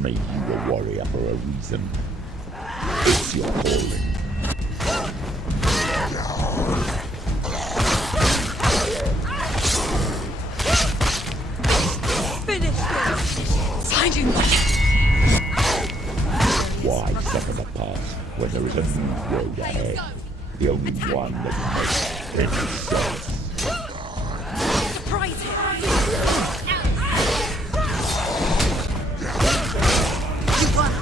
made you a warrior for a reason. It's your calling. Finish this! Finding one! Why suffer the past when there is a new road ahead? The only one that makes any sense. Surprise him! You won!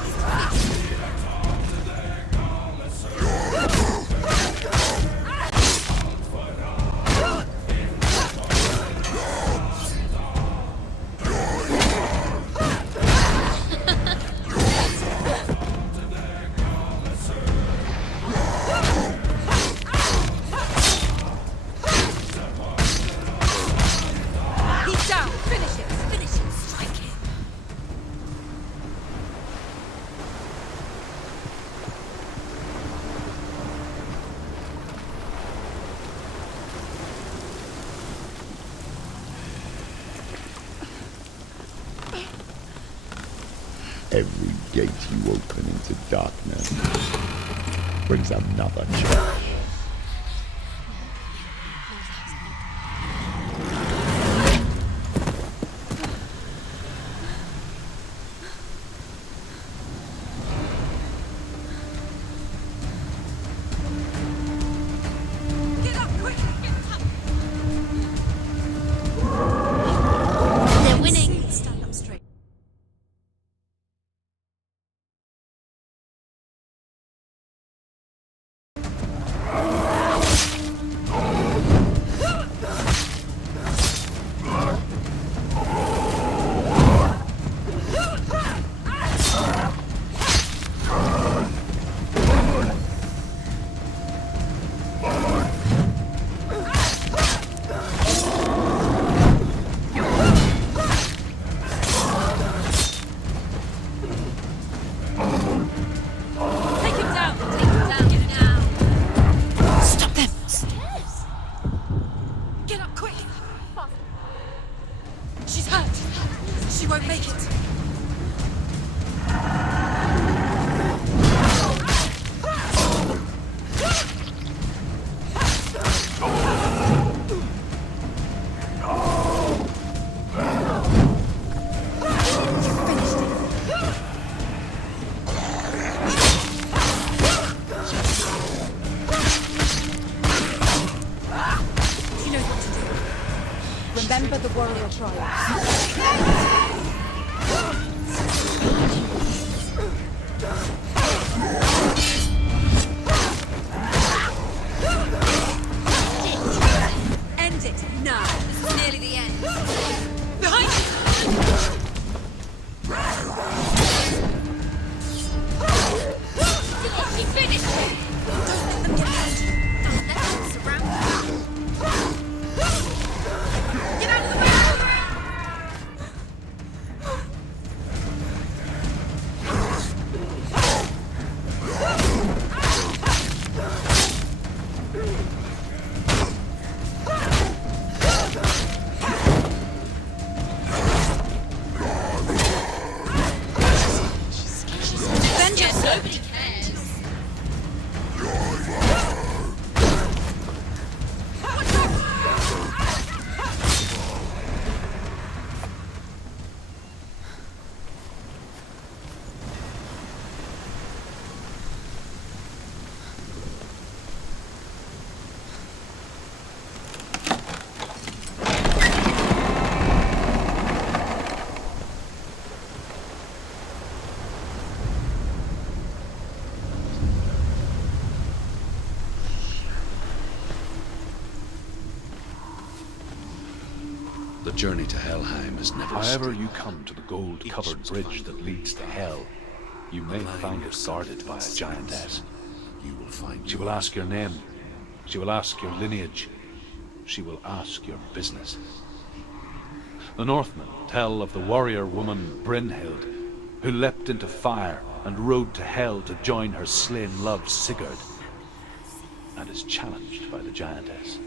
Every gate you open into darkness brings another challenge. Remember the warrior trials. End it now. This is nearly the end. Behind you! She finished it! Don't let them get out. Don't let them surround you. Get out of the way! Vengeance! Nobody cares. The journey to Helheim is never However straight. you come to the gold-covered bridge that leads to Hell, you may find it guarded by a giantess. You will find She will ask your name. She will ask your lineage. She will ask your business. The Northmen tell of the warrior woman Brynhild, who leapt into fire and rode to Hell to join her slain love Sigurd, and is challenged by the giantess.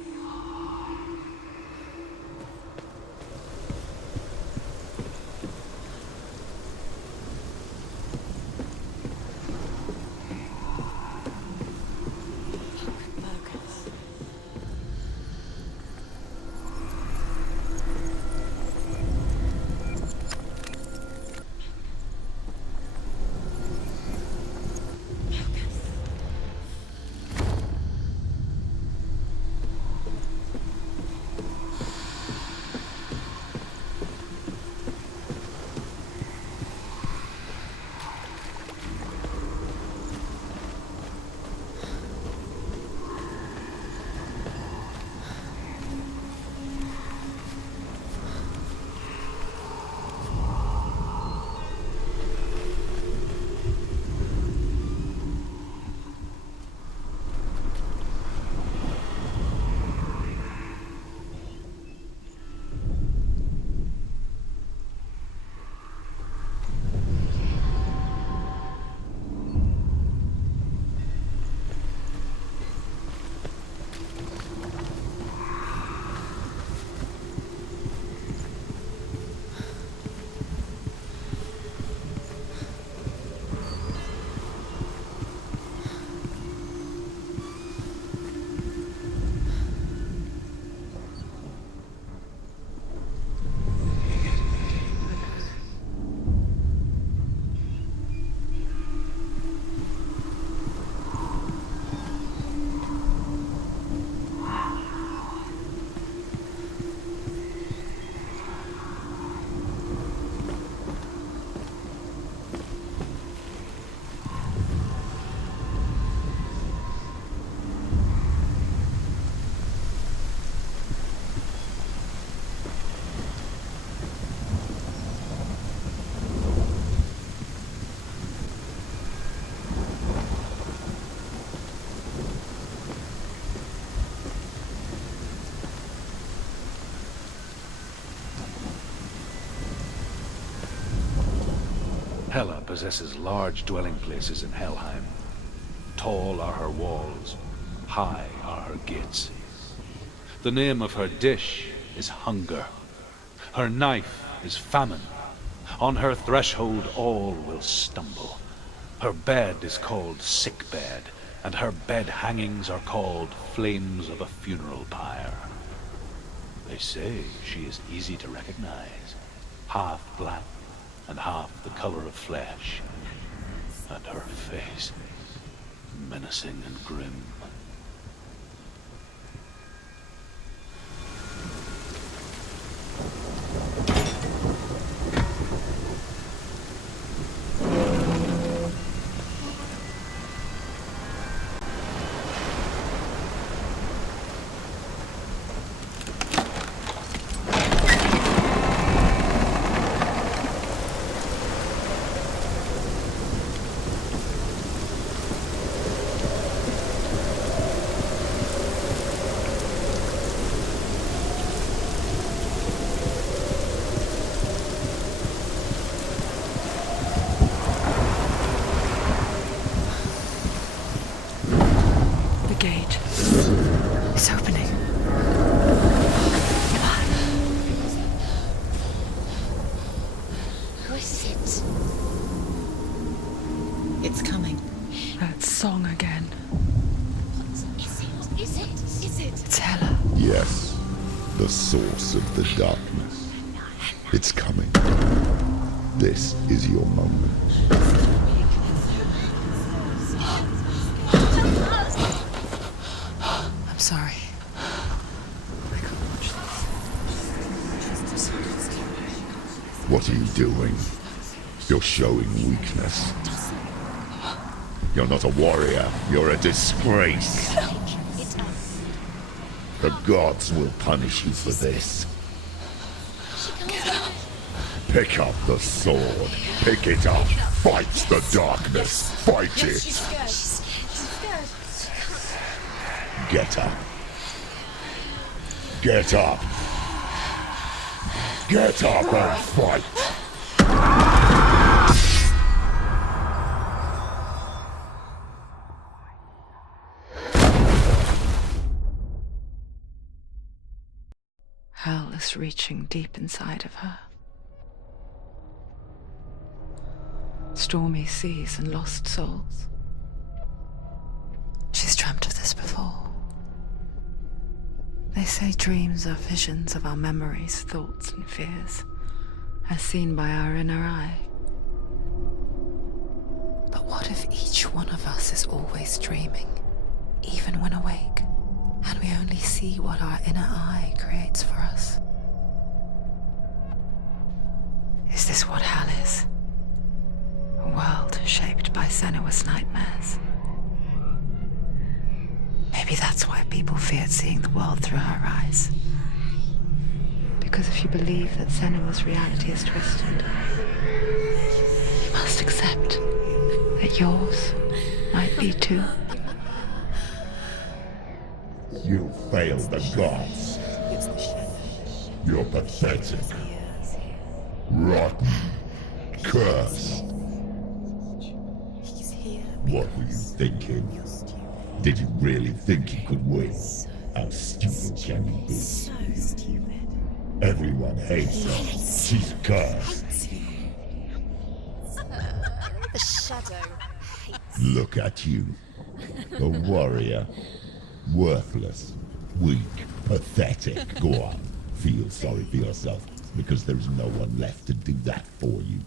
Hela possesses large dwelling places in Helheim. Tall are her walls, high are her gates. The name of her dish is hunger. Her knife is famine. On her threshold all will stumble. Her bed is called sick bed, and her bed hangings are called flames of a funeral pyre. They say she is easy to recognize, half black and half the color of flesh, and her face menacing and grim. Source of the darkness. It's coming. This is your moment. I'm sorry. I can't watch this. What are you doing? You're showing weakness. You're not a warrior. You're a disgrace. The gods will punish you for this. Pick up the sword. Pick it up. Fight the darkness. Fight it. Get up. Get up. Get up and fight. Hell is reaching deep inside of her. Stormy seas and lost souls. She's dreamt of this before. They say dreams are visions of our memories, thoughts and fears, as seen by our inner eye. But what if each one of us is always dreaming, even when awake? And we only see what our inner eye creates for us. Is this what hell is? A world shaped by Senua's nightmares. Maybe that's why people feared seeing the world through her eyes. Because if you believe that Senua's reality is twisted, you must accept that yours might be too. You failed the gods. You're pathetic. Rotten. Cursed. What were you thinking? Did you really think you could win? How stupid can you be? So stupid. Everyone hates her. She's cursed. The shadow hates. Look at you. A warrior. Worthless, weak, pathetic. Go on, feel sorry for yourself, because there's no one left to do that for you.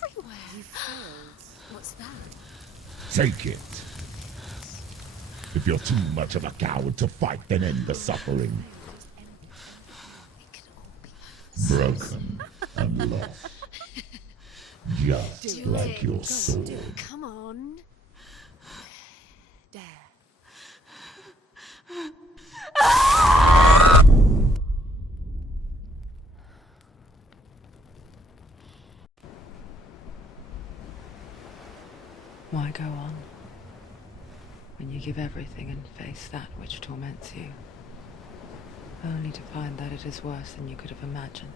Everywhere. You failed. What's that? Take it. If you're too much of a coward to fight, then end the suffering. It can all be Broken and lost. Just like your sword. Come on. Dare. Why go on when you give everything and face that which torments you, only to find that it is worse than you could have imagined?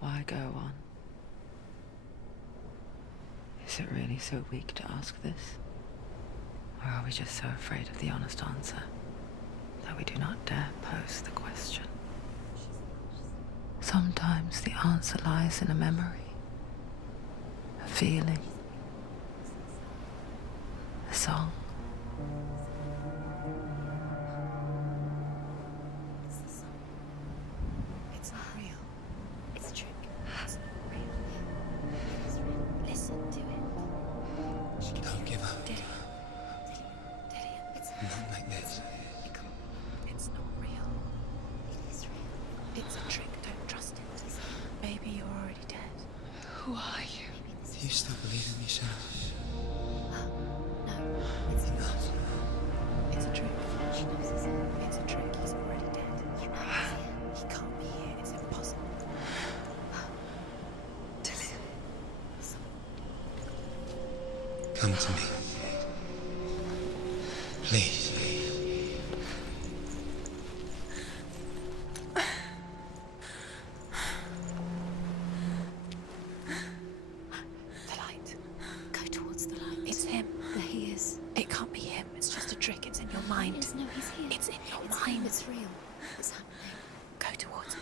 Why go on? Is it really so weak to ask this? Or are we just so afraid of the honest answer that we do not dare pose the question? Sometimes the answer lies in a memory, a feeling, a song. It's not real. It's a trick. It's not real. It is real. Listen to it. Don't give up. Did it? It's Not like this. It's not real. It is real. It's a trick. Don't trust it. Maybe you're already dead. Who are you? Do you still believe in yourself? No, it's not. It's a trick. She knows it's him. It's a trick. He's already dead. You know he's here. He can't be here. It's impossible. Come to me. Please. The light. Go towards the light. It's him. There he is. It can't be him. It's just a trick. It's in your mind. No, he's here. It's in your mind. It's real. It's happening. Go towards it.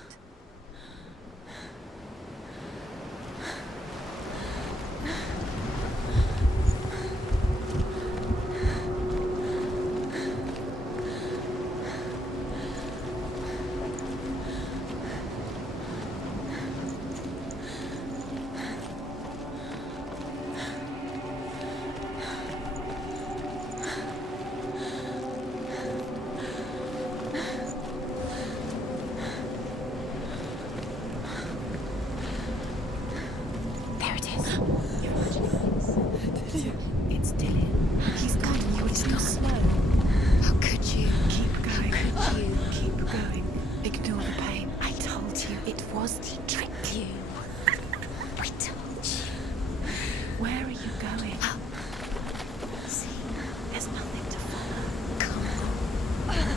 There it is. It's Dillian. He's gone. You it's not slow. How could you? Keep going. How could you? Keep going. Ignore the pain. I told you it was to trick you. I told you. Where are you going? See, there's nothing to follow. Come on.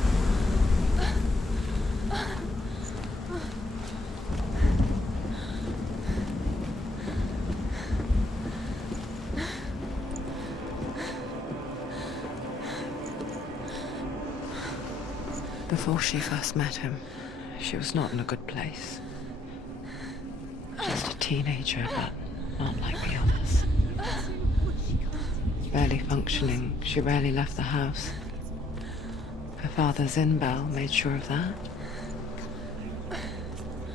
Before she first met him, she was not in a good place. Just a teenager, but not like the others. Barely functioning, she rarely left the house. Her father Zinbel made sure of that.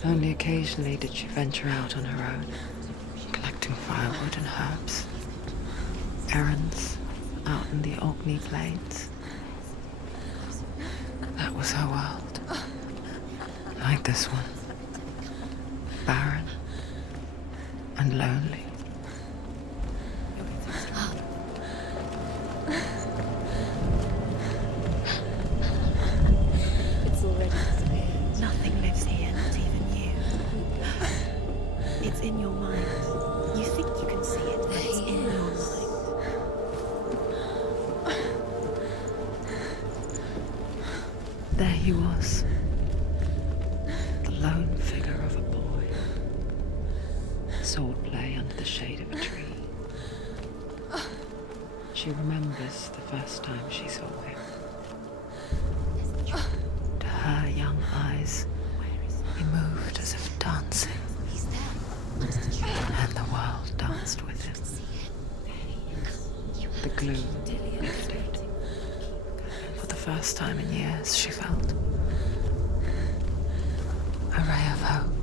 Only occasionally did she venture out on her own, collecting firewood and herbs. Errands out in the Orkney Plains. That was her world. Like this one. Barren and lonely. It's already disappeared. Nothing lives here, not even you. It's in your mind. You think you can see it, but it's in your mind. There he was. The lone figure of a boy. Swordplay under the shade of a tree. She remembers the first time she saw him. To her young eyes, he moved as if dancing. And the world danced with him. The gloom lifted. For the first time in years, she felt a ray of hope.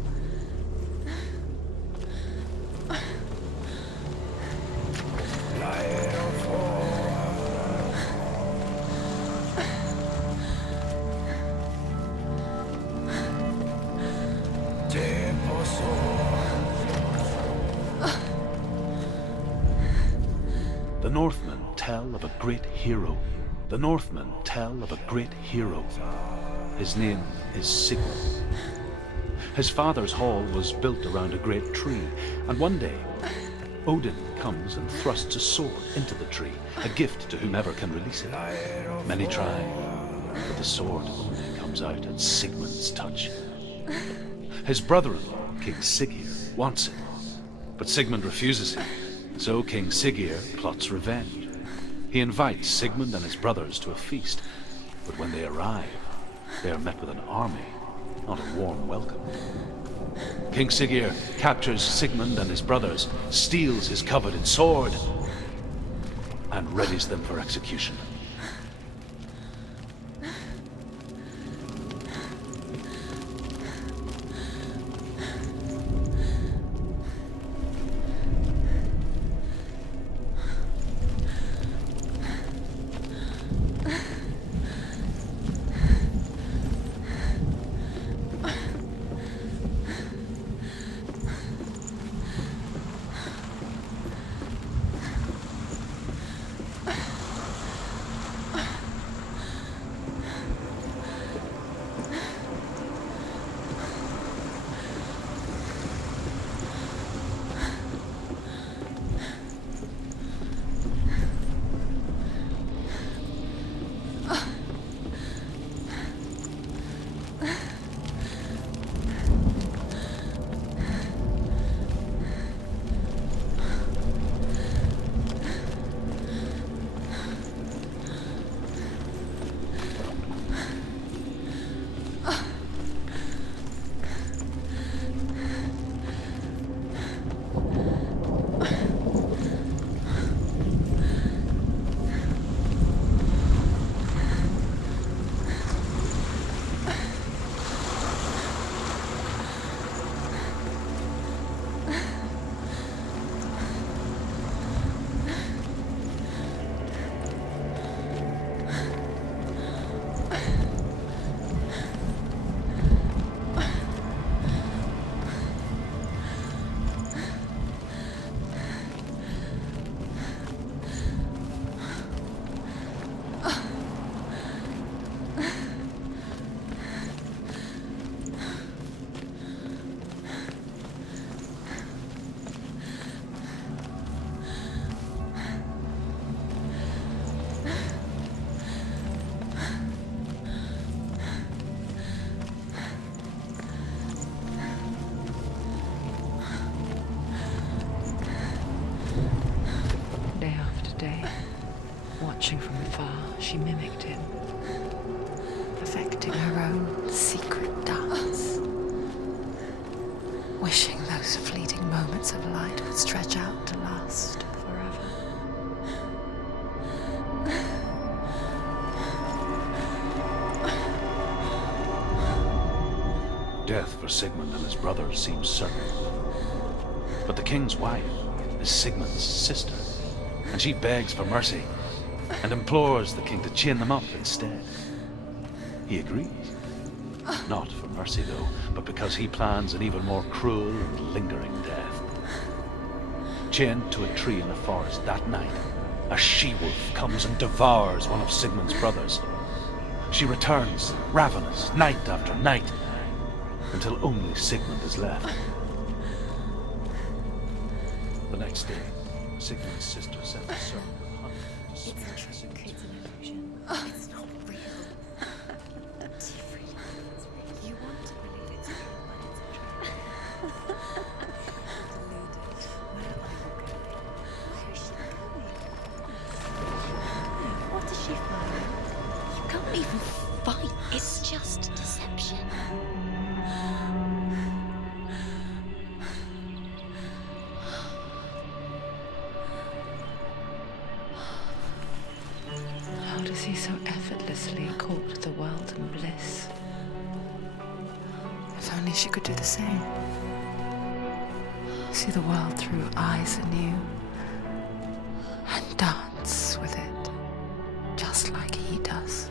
The Northmen tell of a great hero. The Northmen tell of a great hero. His name is Sigmund. His father's hall was built around a great tree, and one day Odin comes and thrusts a sword into the tree, a gift to whomever can release it. Many try, but the sword only comes out at Sigmund's touch. His brother-in-law, King Siggeir, wants it, but Sigmund refuses it. So King Siggeir plots revenge. He invites Sigmund and his brothers to a feast, but when they arrive, they are met with an army, not a warm welcome. King Siggeir captures Sigmund and his brothers, steals his coveted sword, and readies them for execution. Watching from afar, she mimicked him, perfecting her own secret dance, wishing those fleeting moments of light would stretch out to last forever. Death for Sigmund and his brothers seems certain. But the king's wife is Sigmund's sister, and she begs for mercy and implores the king to chain them up instead. He agrees. Not for mercy, though, but because he plans an even more cruel and lingering death. Chained to a tree in the forest that night, a she-wolf comes and devours one of Sigmund's brothers. She returns, ravenous, night after night, until only Sigmund is left. The next day, Sigmund's sister sent a servant with honey to sweeten Sigmund's It's an illusion. It's not real. It's real. You want to believe it's real, but it's a trick. Deluded. Where are you going? Where is she going? What does she find? You can't even fight. It's just deception. How does he so effortlessly court the world and bliss? If only she could do the same. See the world through eyes anew and dance with it, just like he does.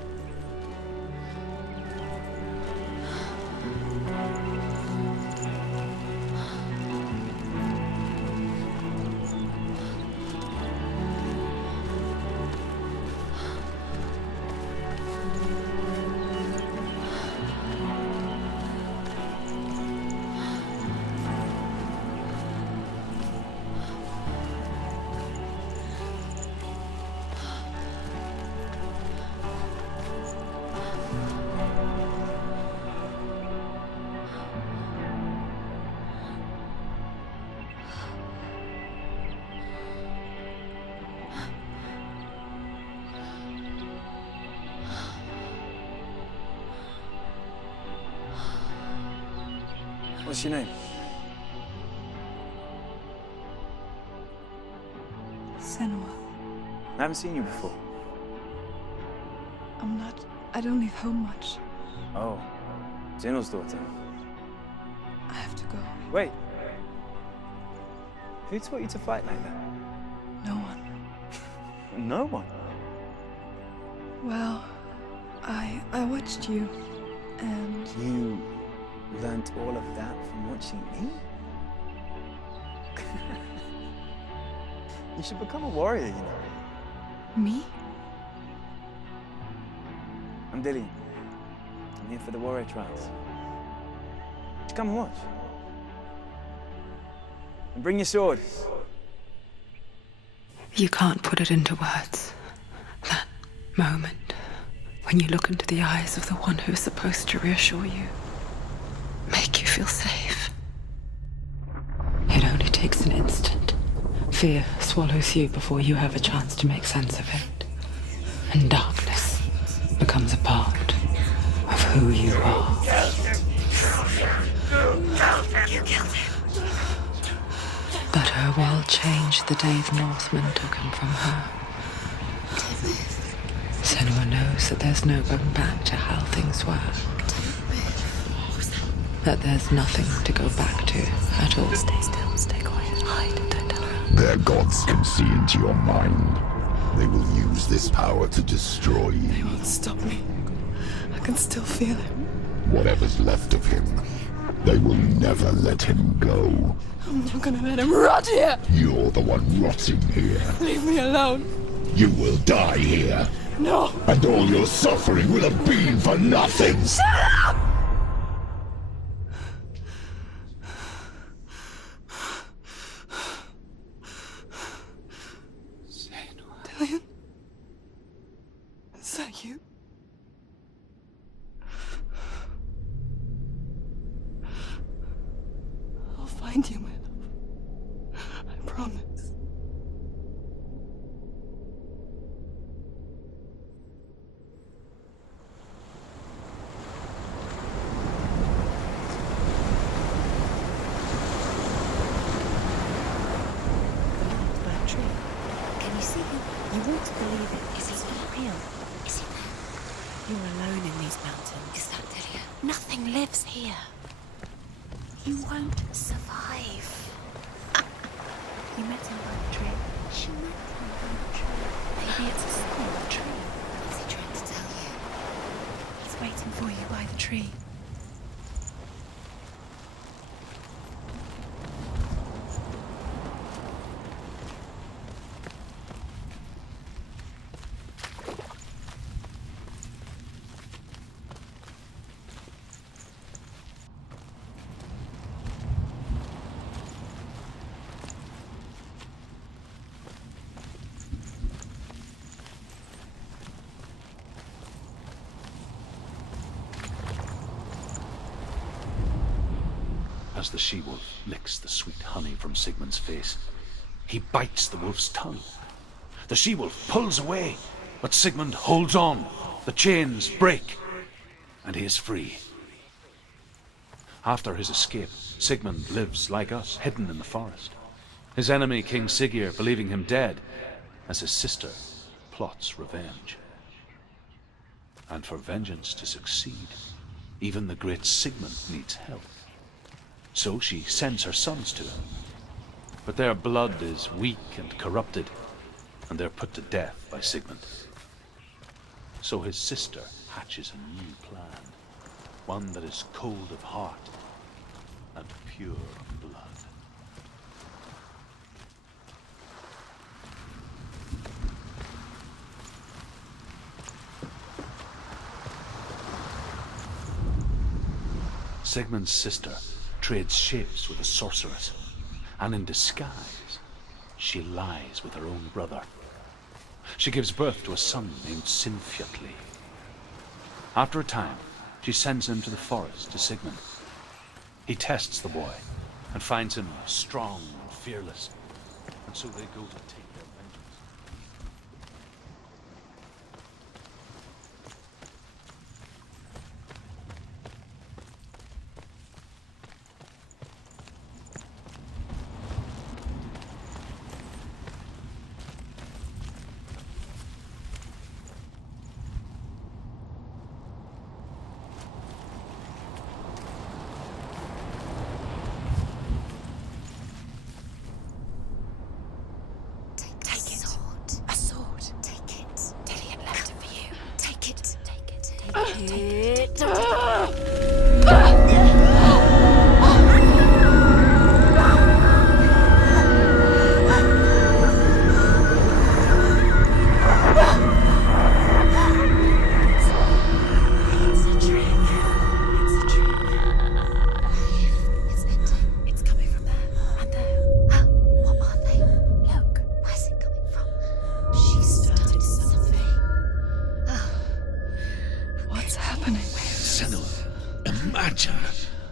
What's your name? Senua. I haven't seen you before. I don't leave home much. Oh, Zeno's daughter. I have to go. Wait. Who taught you to fight like that? No one. No one. Well, I watched you, and You learnt all of that from watching me? You should become a warrior, you know. me? I'm Dillian. I'm here for the warrior trials. Just come and watch. And bring your sword. You can't put it into words. That moment when you look into the eyes of the one who is supposed to reassure you, make you feel safe. It only takes an instant. Fear swallows you before you have a chance to make sense of it. And darkness becomes a part of who you are. You killed him. But her world changed the day the Northmen took him from her. Senua knows that there's no going back to how things were. That there's nothing to go back to at all. Stay still, stay quiet, hide, don't tell her. Their gods can see into your mind. They will use this power to destroy They you. won't stop me. I can still feel him. Whatever's left of him, they will never let him go. I'm not gonna let him rot here. You're the one rotting here. Leave me alone. You will die here. No. And all your suffering will have been for nothing. Dillian? Is that you? I'll find you, my love. I promise. Can you see him? You want to believe it. Is he real? Is he there? You're alone in these mountains. Is that Delia? Nothing lives here. You won't survive. You met him by the tree. She met him by the tree. Maybe it's a sign of the tree. What's he trying to tell you? He's waiting for you by the tree. As the she-wolf licks the sweet honey from Sigmund's face, he bites the wolf's tongue. The she-wolf pulls away, but Sigmund holds on. The chains break, and he is free. After his escape, Sigmund lives like us, hidden in the forest. His enemy, King Siggeir, believing him dead, as his sister plots revenge. And for vengeance to succeed, even the great Sigmund needs help. So she sends her sons to him. But their blood is weak and corrupted, and they're put to death by Sigmund. So his sister hatches a new plan, one that is cold of heart and pure of blood. Sigmund's sister trades shapes with a sorceress, and in disguise, she lies with her own brother. She gives birth to a son named Sinfjotli. After a time, she sends him to the forest to Sigmund. He tests the boy and finds him strong and fearless, and so they go to take their vengeance.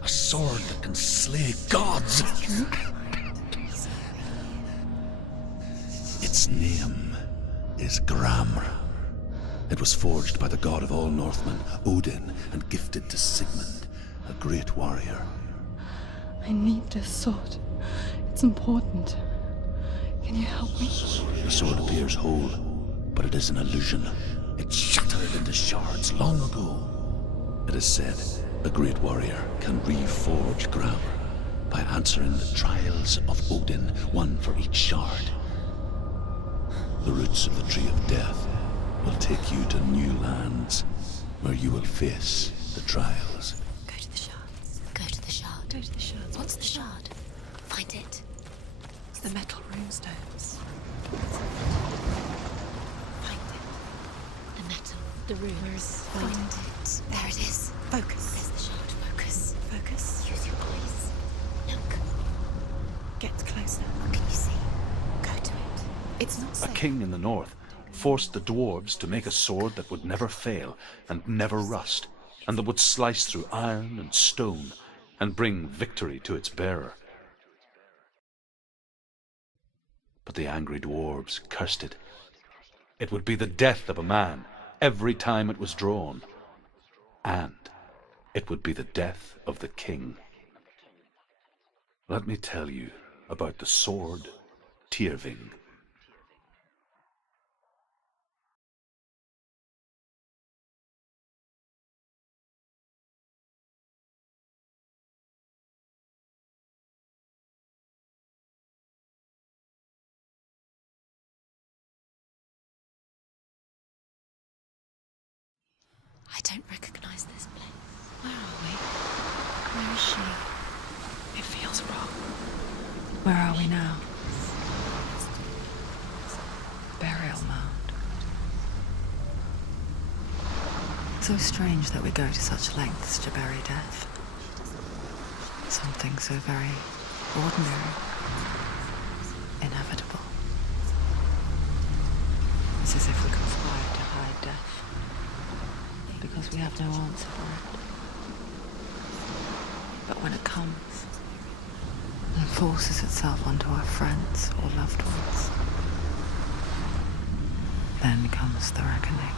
A sword that can slay gods. Its name is Gramr. It was forged by the god of all Northmen, Odin, and gifted to Sigmund, a great warrior. I need this sword. It's important. Can you help me? The sword appears whole, but it is an illusion. It shattered into shards long ago. It is said a great warrior can reforge Gramr by answering the trials of Odin, one for each shard. The roots of the Tree of Death will take you to new lands where you will face the trials. Go to the shard. Go to the shard. Go to the shard. What's the shard? Find it. It's the metal runestones. Find it. The metal. The runes. Find it. There it is. Focus. There's the shard. Focus. Focus. Use your eyes. Look. Get closer. What can you see? Go to it. It's not A safe. king in the north forced the dwarves to make a sword that would never fail and never rust, and that would slice through iron and stone and bring victory to its bearer. But the angry dwarves cursed it. It would be the death of a man every time it was drawn, and it would be the death of the king. Let me tell you about the sword Tyrving. I don't recognize this place. Where are we? Where is she? It feels wrong. Where are we now? Burial mound. It's so strange that we go to such lengths to bury death. Something so very ordinary, inevitable. It's as if we conspire to hide death, because we have no answer for it. But when it comes and forces itself onto our friends or loved ones, then comes the reckoning.